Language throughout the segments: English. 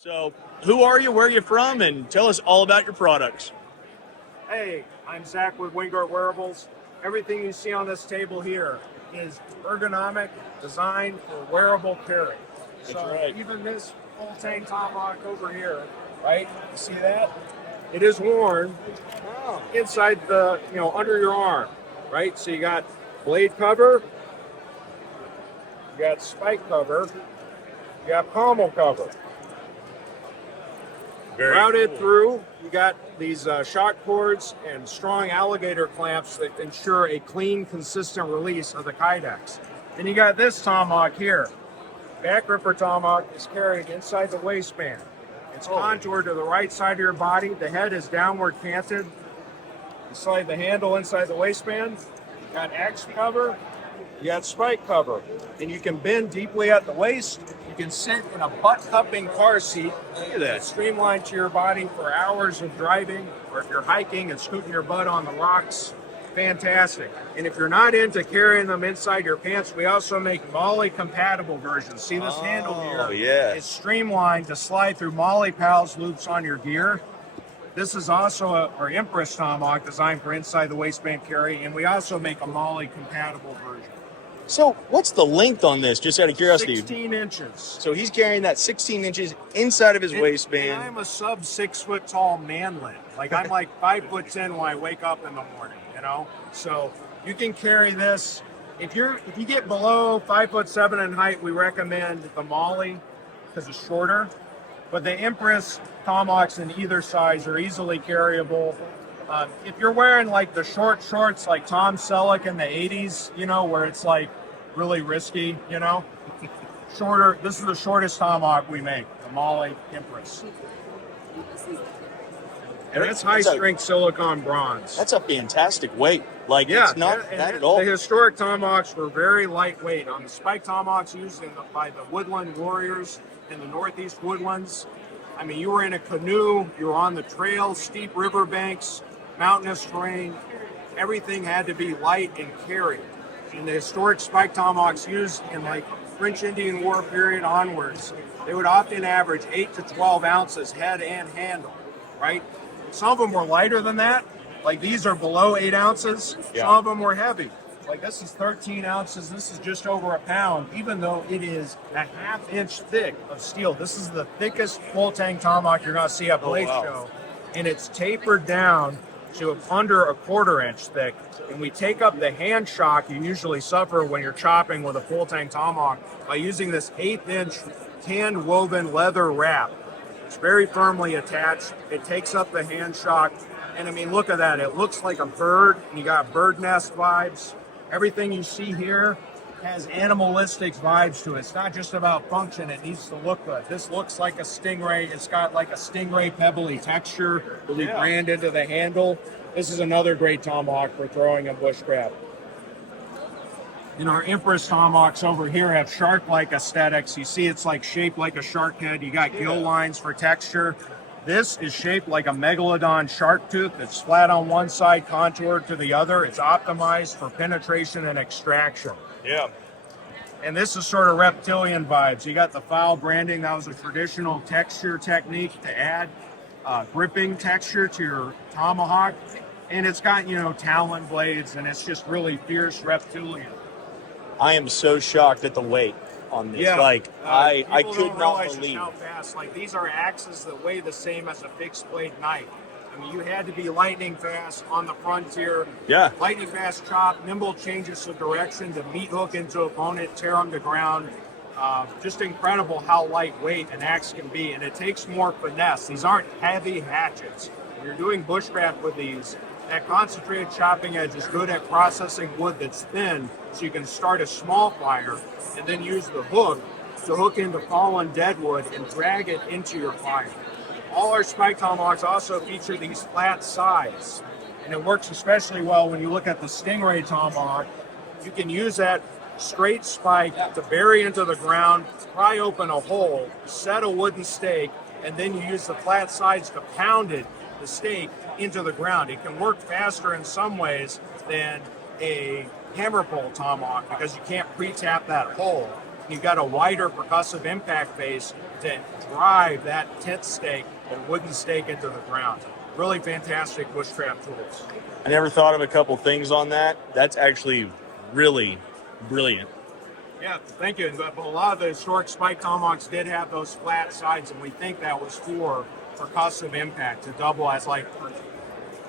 So, who are you, where are you from, and tell us all about your products. Hey, I'm Zach with Wingard Wearables. Everything you see on this table here is ergonomic, designed for wearable carry. So right. even this full tank Tomahawk over here, right? You see that? It is worn inside the, under your arm, right? So you got blade cover, you got spike cover, you got pommel cover. Very Routed cool. through, you got these shock cords and strong alligator clamps that ensure a clean, consistent release of the kydex. And you got this Tomahawk here. Back ripper Tomahawk is carried inside the waistband. It's contoured to the right side of your body. The head is downward canted. You slide the handle inside the waistband. You got X cover. You got spike cover. And you can bend deeply at the waist. You can sit in a butt cupping car seat. Look at that. It's streamlined to your body for hours of driving, or if you're hiking and scooting your butt on the rocks. Fantastic. And if you're not into carrying them inside your pants, we also make MOLLE compatible versions. See this handle here? Yeah. It's streamlined to slide through MOLLE Pals loops on your gear. This is also our Empress Tomahawk designed for inside the waistband carry, and we also make a MOLLE compatible version. So, what's the length on this, just out of curiosity? 16 inches. So, he's carrying that 16 inches inside of his waistband. And I'm a sub 6 foot tall manlet. Like I'm like 5'10" when I wake up in the morning, So you can carry this. If you get below 5'7" in height, we recommend the MOLLE because it's shorter. But the Empress Tomahawks in either size are easily carryable. If you're wearing like the short shorts like Tom Selleck in the 80s, where it's like really risky, shorter. This is the shortest Tomahawk we make, the MOLLE Empress. And that's high-strength silicone bronze. That's a fantastic weight. Like, it's not that at all. The historic Tomahawks were very lightweight. On the spike Tomahawks used by the woodland warriors in the northeast woodlands, I mean, you were in a canoe, you were on the trail, steep riverbanks, mountainous terrain. Everything had to be light and carried. And the historic spike Tomahawks used in like French Indian War period onwards, they would often average 8 to 12 ounces head and handle, right? Some of them were lighter than that. Like these are below 8 ounces. Yeah. Some of them were heavy. Like this is 13 ounces. This is just over a pound, even though it is a half-inch thick of steel. This is the thickest full tank Tomahawk you're going to see at Blade Show. And it's tapered down to under a 1/4 inch thick. And we take up the hand shock you usually suffer when you're chopping with a full tank Tomahawk by using this 1/8 inch hand woven leather wrap. It's very firmly attached. It takes up the hand shock. And I mean, look at that. It looks like a bird. And you got bird nest vibes. Everything you see here has animalistic vibes to it. It's not just about function. It needs to look good. This looks like a stingray. It's got like a stingray pebbly texture really brand into the handle. This is another great Tomahawk for throwing in bushcraft. Our Empress Tomahawks over here have shark-like aesthetics. You see it's like shaped like a shark head. You got gill lines for texture. This is shaped like a megalodon shark tooth. It's flat on one side, contoured to the other. It's optimized for penetration and extraction. Yeah. And this is sort of reptilian vibes. You got the foul branding. That was a traditional texture technique to add gripping texture to your Tomahawk. And it's got, talon blades, and it's just really fierce reptilian. I am so shocked at the weight on this. Yeah. Like, I could not Just believe. how fast. Like these are axes that weigh the same as a fixed blade knife. I mean, you had to be lightning fast on the frontier. Yeah. Lightning fast chop, nimble changes of direction to meat hook into opponent, tear them to ground. Just incredible how lightweight an axe can be, and it takes more finesse. These aren't heavy hatchets. When you're doing bushcraft with these, that concentrated chopping edge is good at processing wood that's thin, so you can start a small fire and then use the hook to hook into fallen deadwood and drag it into your fire. All our spike Tomahawks also feature these flat sides, and it works especially well when you look at the Stingray Tomahawk. You can use that straight spike to bury into the ground, pry open a hole, set a wooden stake, and then you use the flat sides to pound the stake into the ground. It can work faster in some ways than a hammer pole Tomahawk because you can't pre-tap that hole. and you've got a wider percussive impact face to drive that tent stake or wooden stake into the ground. Really fantastic bushcraft tools. I never thought of a couple things on that. That's actually really brilliant. Yeah, thank you. But a lot of the historic spike tomahawks did have those flat sides, and we think that was for percussive impact to double as like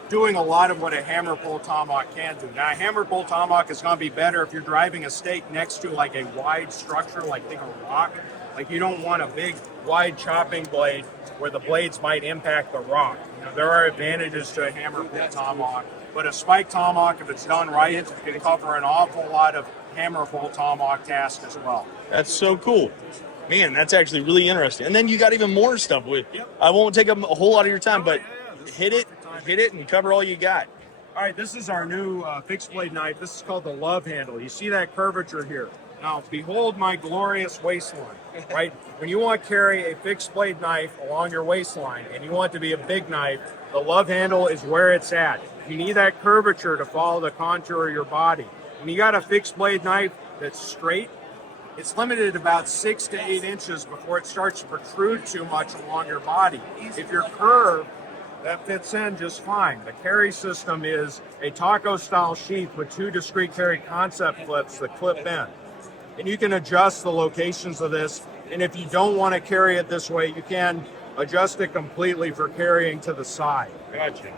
doing a lot of what a hammer pull tomahawk can do. Now, a hammer pull tomahawk is going to be better if you're driving a stake next to like a wide structure, like think a rock. Like you don't want a big wide chopping blade where the blades might impact the rock. You know, there are advantages to a hammer pull tomahawk, but a spike tomahawk, if it's done right, it can cover an awful lot of hammer pull tomahawk tasks as well. That's so cool. Man, that's actually really interesting. And then you got even more stuff with. Yep. I won't take a whole lot of your time, but hit it, and cover all you got. All right, this is our new fixed blade knife. This is called the love handle. You see that curvature here. Now, behold my glorious waistline, right? When you want to carry a fixed blade knife along your waistline and you want it to be a big knife, the love handle is where it's at. You need that curvature to follow the contour of your body. When you got a fixed blade knife that's straight, it's limited about 6 to 8 inches before it starts to protrude too much along your body. If you're curved, that fits in just fine. The carry system is a taco-style sheath with 2 discrete carry concept clips that clip in. And you can adjust the locations of this. And if you don't want to carry it this way, you can adjust it completely for carrying to the side. Gotcha.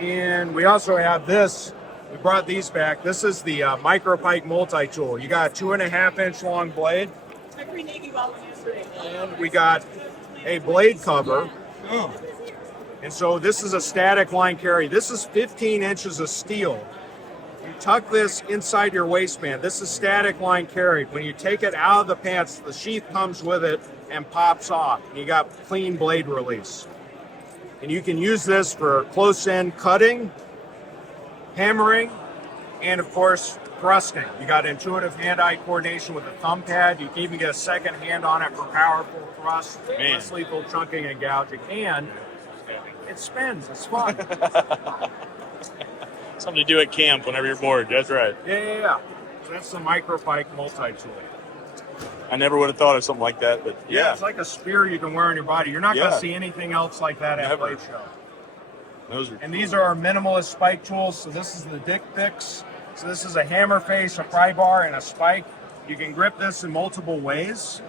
And we also have this. We brought these back. This is the Micropike multi-tool. You got a 2.5-inch long blade. And we got a blade cover. And so this is a static line carry. This is 15 inches of steel. You tuck this inside your waistband. This is static line carry. When you take it out of the pants, the sheath comes with it and pops off. You got clean blade release. And you can use this for close-in cutting, hammering, and of course, thrusting. You got intuitive hand-eye coordination with a thumb pad. You can even get a second hand on it for powerful thrust, less lethal chunking and gouging. And it spins. It's fun. Something to do at camp whenever you're bored. That's right. Yeah. So that's the Micropike multi-tool. I never would have thought of something like that, but yeah. It's like a spear you can wear on your body. You're not going to see anything else like that at Blade Show. And these are our minimalist spike tools. So this is the Dick Picks. So this is a hammer face, a pry bar, and a spike. You can grip this in multiple ways,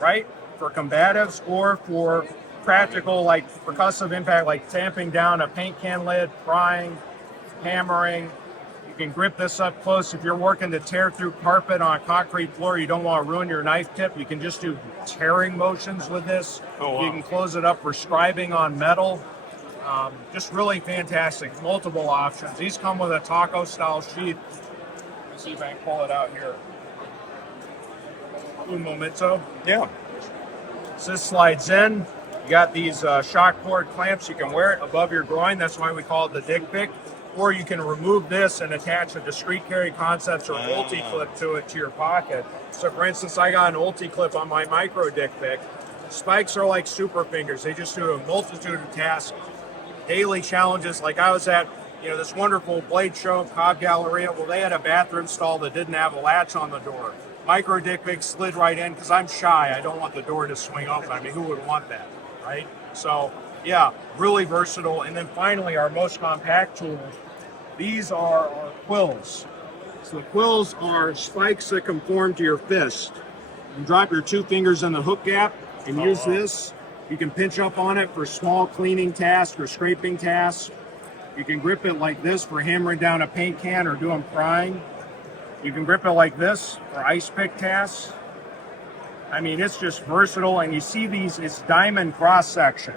right? For combatives or for practical, like percussive impact, like tamping down a paint can lid, prying, hammering. You can grip this up close. If you're working to tear through carpet on a concrete floor, you don't want to ruin your knife tip, you can just do tearing motions with this. Oh, wow. You can close it up for scribing on metal. Just really fantastic. Multiple options. These come with a taco style sheath. Let's see if I can pull it out here. Un momento. Yeah. So this slides in. You got these shock cord clamps. You can wear it above your groin. That's why we call it the Dick Pick. Or you can remove this and attach a discrete carry concepts or ulti clip to it to your pocket. So for instance, I got an ulti clip on my micro Dick Pick. Spikes are like super fingers. They just do a multitude of tasks, daily challenges. Like I was at, this wonderful blade show, Cobb Galleria. Well, they had a bathroom stall that didn't have a latch on the door. Micro Dick Pick slid right in because I'm shy. I don't want the door to swing open. I mean, who would want that, right? So yeah, really versatile. And then finally, our most compact tool. These are our quills. So the quills are spikes that conform to your fist. You drop your 2 fingers in the hook gap and use this. You can pinch up on it for small cleaning tasks or scraping tasks. You can grip it like this for hammering down a paint can or doing prying. You can grip it like this for ice pick tasks. I mean, it's just versatile, and you see these, it's diamond cross section.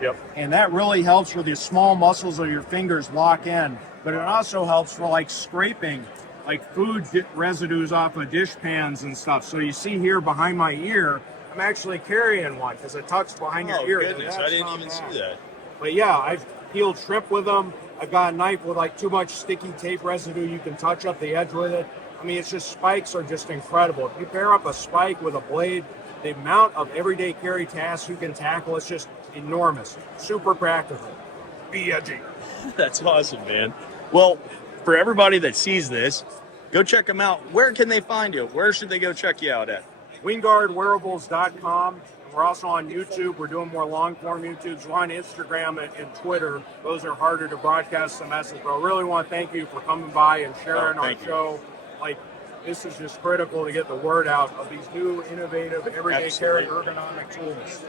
Yep. And that really helps with the small muscles of your fingers lock in. But it also helps for like scraping, like food residues off of dish pans and stuff. So you see here behind my ear, I'm actually carrying one because it tucks behind your ear. Goodness, I didn't even see that. But yeah, I've peeled shrimp with them. I've got a knife with like too much sticky tape residue. You can touch up the edge with it. I mean, it's just, spikes are just incredible. If you pair up a spike with a blade, the amount of everyday carry tasks you can tackle is just enormous. Super practical. Be edgy. That's awesome, man. Well, for everybody that sees this, Go check them out. Where can they find you? Where should they go check you out at? WingardWearables.com. We're also on YouTube. We're doing more long-form YouTubes. We're on Instagram and Twitter. Those are harder to broadcast the message. But I really want to thank you for coming by and sharing our show. Like, this is just critical to get the word out of these new, innovative, everyday carry ergonomic tools.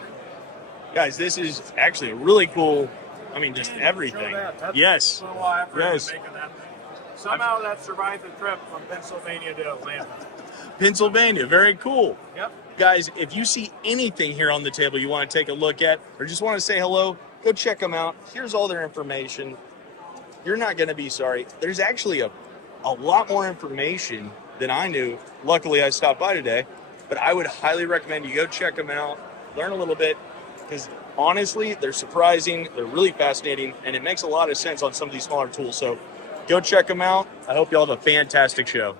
Guys, this is actually a really cool, I mean, just everything. Yes. A little effort in making that. Somehow that survived the trip from Pennsylvania to Atlanta. Pennsylvania, very cool. Yep. Guys, if you see anything here on the table you want to take a look at or just want to say hello, go check them out. Here's all their information. You're not going to be sorry. There's actually a lot more information than I knew. Luckily, I stopped by today, but I would highly recommend you go check them out, learn a little bit, because honestly, they're surprising, they're really fascinating, and it makes a lot of sense on some of these smaller tools. So go check them out. I hope you all have a fantastic show.